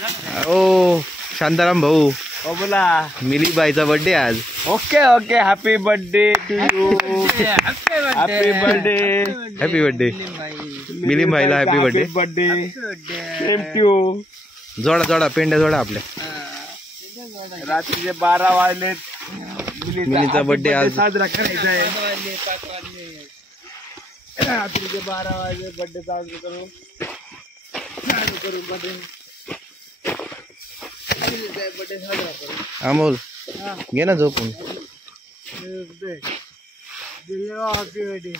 ओ शांताराम भाऊ, बोला. मिलीबाईचा बर्थडे आज. Okay okay, happy birthday to you. Happy birthday. Happy birthday Milind भाईला. Happy birthday. Same to. जोडा जोडा पेंड्या जोडा आपल्या. रात्रीचे 12 वाजले. मिलीचा बर्थडे आज साजरा करायचा आहे. रात्रीचे 12 वाजले बर्थडे साजरा करू. बर्थडे साजरा करू. अमोल घे ना झोपून. Happy birthday.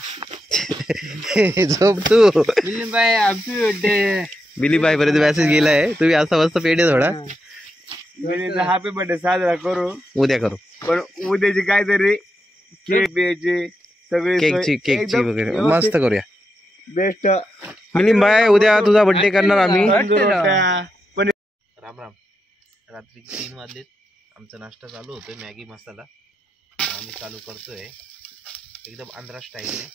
झोप तू. मिलिंदबाई हॅपी बर्थडे. मिलीबाई पर्यंत मेसेज गेलाय. तुम्ही असा मस्त पेंडे थोडा मिलिंदचा हॅपी बर्थडे साजरा करू. उद्या करू. पण उद्याची काहीतरी केक बिकची सगळी केकची वगैरे मस्त करूया. बेस्ट. मिलिंद भाई उद्या तुझा बर्थडे करणार आम्ही. राम राम. रात्री 3 वाजलेत. आमचा नाश्ता चालू होतोय. मॅगी मसाला आम्ही चालू करतोय एकदम आंध्रा स्टाईलने.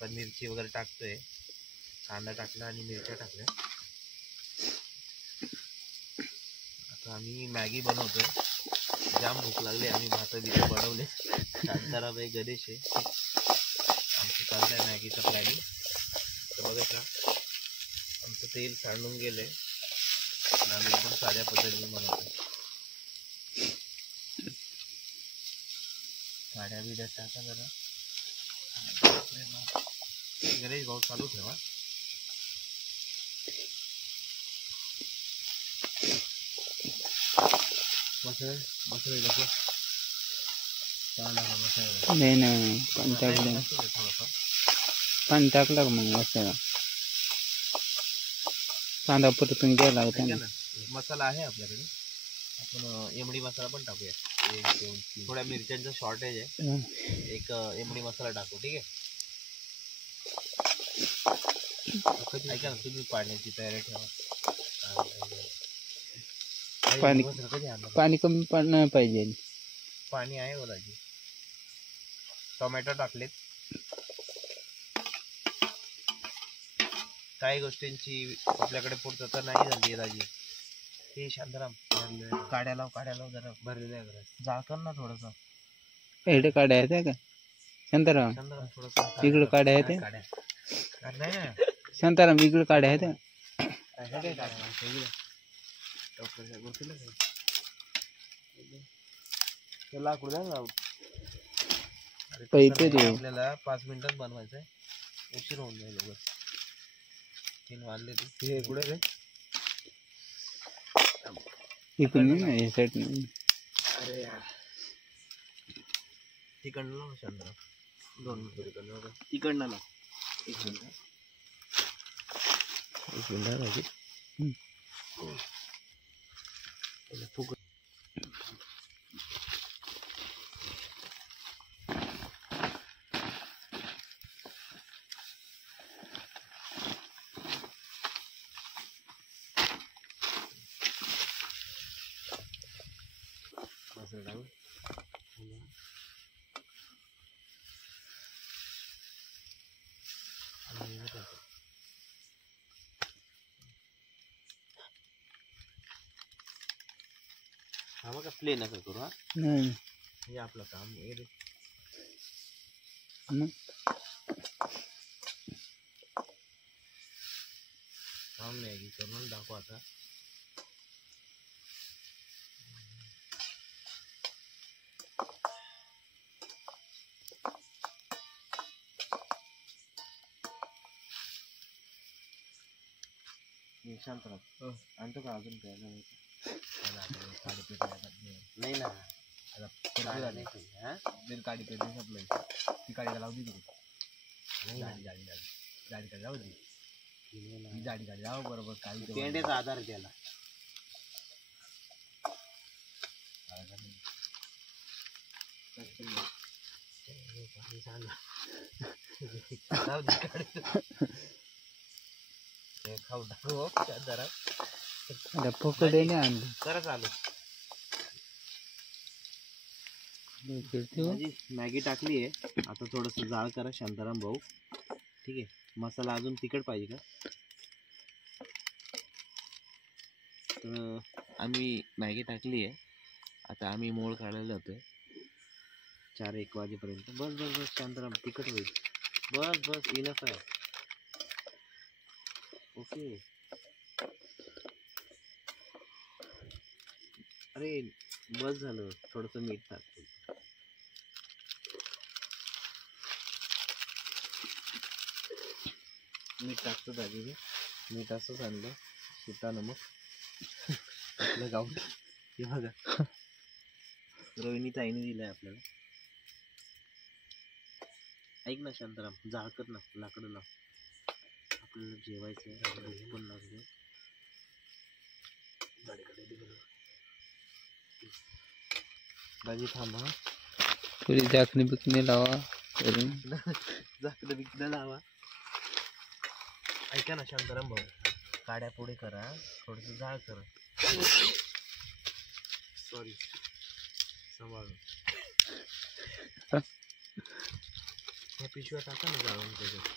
पण मिरची वगैरे टाकतोय. कांदा टाकला आणि मिरच्या टाकल्या. आता आम्ही मॅगी बनवतोय. जाम भूक लागली. आम्ही भात बित बनवले. शांताराबाई गणेश आहे. आमचं चाललंय मॅगीचा प्लॅनिंग. तर बघा का आमचं तेल सांडून गेलंय. आम्ही एकदम साध्या पद्धतीने बनवतो. साड्या बिड्या टाका जरा. गणेश भाऊ चालू ठेवा. बसर बसर लोक नाही ना पाणी टाकलं मग मसाला कांदा परतून घ्यायला होता. मसाला आहे आपल्याकडे. आपण एमडी मसाला पण टाकूया. 1-2-3 थोड्या मिरच्यांचं शॉर्टेज आहे. एक एमडी मसाला टाकू. ठीक आहे. ऐका ना तुम्ही पाण्याची तयारी ठेवा. पाणी कमी पडलं पाहिजे. पाणी आहे बोलाजी. टोमॅटो टाकलेत. काही गोष्टींची आपल्याकडे पूर्तता नाही झाली राजी. हे शांताराम काड्या लाव जरा भरलेल्या आहे. झाकण ना थोडस. एवढे काड्या आहेत का शांताराम? थोडस इकडे काड्या आहेत. नाही शांताराम इकडे काड्या आहेत. लाकूड द्या ना. आपल्याला 5 मिनिटात बनवायचं आहे. उशीर होऊन जाईल. 3 वाजले. हे कुठे रे? इकडून नाही साईड. अरे यार तिकडनं लाव शांतराम. 2 मिनिट तिकडनं ना. हा मग प्लेन असं करू. हा नाही हे आपलं काम. काम मॅगी करून दाखवा आता. शांतराम आणतो का अजून काय नाही ना. काडी पेट संपलं. ती काडी लावू दे. गाडी जाऊ दे. गाडी जाऊ बरोबर. काही पेंड्याचा आधार त्याला. खाऊ जरा पकडे नाही आणलं. जरा चालू. मॅगी टाकली आहे. आता थोडस जाळ करा शांताराम भाऊ. ठीक आहे. मसाला अजून तिखट पाहिजे का? तर आम्ही मॅगी टाकली आहे. आता आम्ही मोळ काढायला जातोय 4-1 वाजेपर्यंत. बस बस बस शांतराम, तिखट होईल. बस बस इनफ आहे. ओके. अरे बस झालं, थोडंसं मीठ टाकतो. मीठ टाकतो दाजी. मीठ असंच आणलं, सुटा नमक आपलं गावठी. हे बघा रोहिणी ताईने दिलंय आपल्याला. ऐक ना शांताराम, जाळकत ना, लाकडं लाव, आपल्याला जेवायचं आहे. भूक पण लागली. दाजी थांबा, थोडी झाकणी बिकणी लावा करून. झाकणं बिकणं लावा. ऐका ना शांताराम भाऊ, काड्या पुढे करा, थोडस जाळ करा. सॉरी, सांभाळून. ह्या पिशव्या टाका ना जाळून त्याच्यात.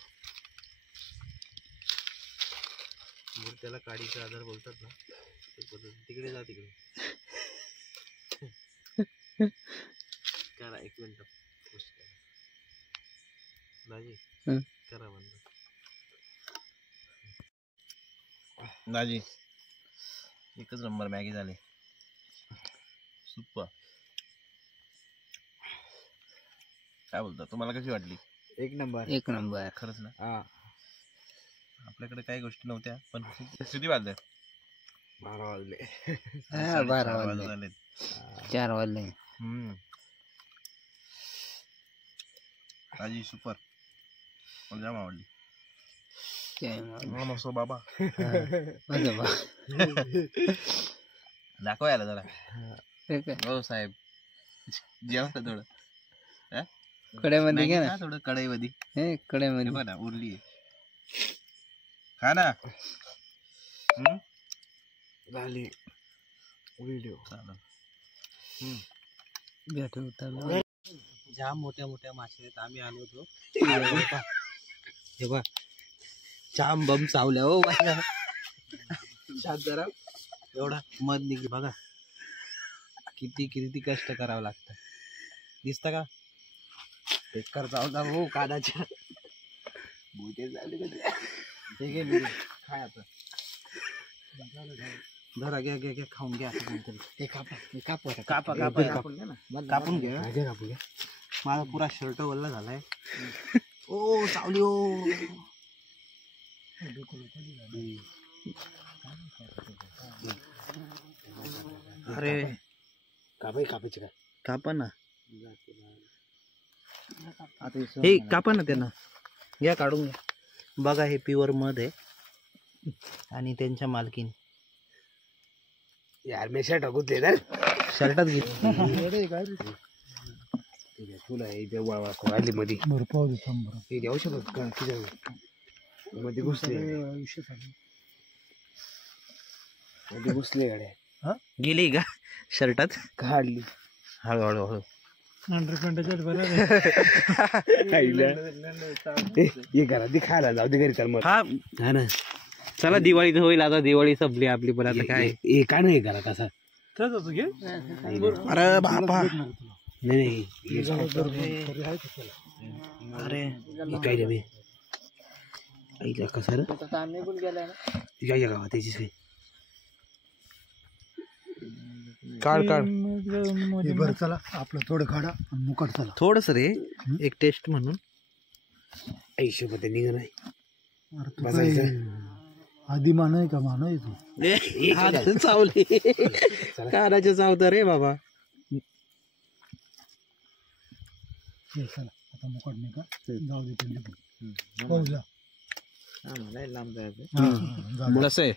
त्याला काडीचा आधार बोलतात ना, ते पद्धत. तिकडे जा, तिकडे करा. 1 मिनिट दाजी, करा बंद. दाजी एकच नंबर मॅगी झाली. सुपर. काय बोलता, तुम्हाला कशी वाटली? 1 नंबर. 1 नंबर. खरंच ना. हा, आपल्याकडे काही गोष्टी नव्हत्या, पण किती वाजले? 12 वाजले. 12 वाजले. झाले. 4 वाजले. दाजी सुपर, मला जाम आवडली. काय मग? मस्त बाबा. माझं बा. दाखव याला जरा. हे काय? हो साहेब, जेवा ना थोडं. कड्यामध्ये घे ना. थोडं कढईमध्ये. हे कड्यामध्ये. बघ ना, उरली आहे. खा ना. झाली व्हिडिओ. चालेल. जाम मोठ्या मोठ्या मासे आहेत. आम्ही आलो होतो. हे बघ, जाम बम चावल्या हो. जरा एवढा मध निघली बघा. किती किती कष्ट करावं लागतं. दिसतं का? बेकार चावला हो कानाच्या. भुते झाले का ते? घे खाय आता. धरा, घ्या घ्या घ्या, खाऊन घ्या. कापून घ्या. माझा पुरा शर्ट वल्ला झालाय. ओ चावली ओ. अरे कापायची काय? कापा ना. हे कापा ना त्यांना. घ्या, काढून घ्या. बघा, हे प्युअर मध आहे आणि त्यांच्या मालकीन. यार मी शर्ट टाकून ना शर्टात घेतली. तुला हे वाढली मध्ये हे देऊ शकत का? मध्ये घुसले गाड्या. गेली का शर्टात? काढली हळूहळू हळू. हे घरात खायला जाऊ दे घरी. तर मग हा ना, चला दिवाळी होईल आता. दिवाळी संपली आपली, पण आता काय हे काय नाही घरात असा. अरे बापा. नाही अरे काय रे आईला कसा रे काय गावात त्याची सोय. काढ काढ. बरं चला आपलं थोडं काढा मुकट. चला थोडस रे, एक टेस्ट म्हणून. ऐशोबत निघ नाही आधी मान आहे का? मान आहे तू चावले. कानाचे चावता रे बाबा. चला आता मुकट नाही का? जाऊ दे त्यांच्या. कसं आहे?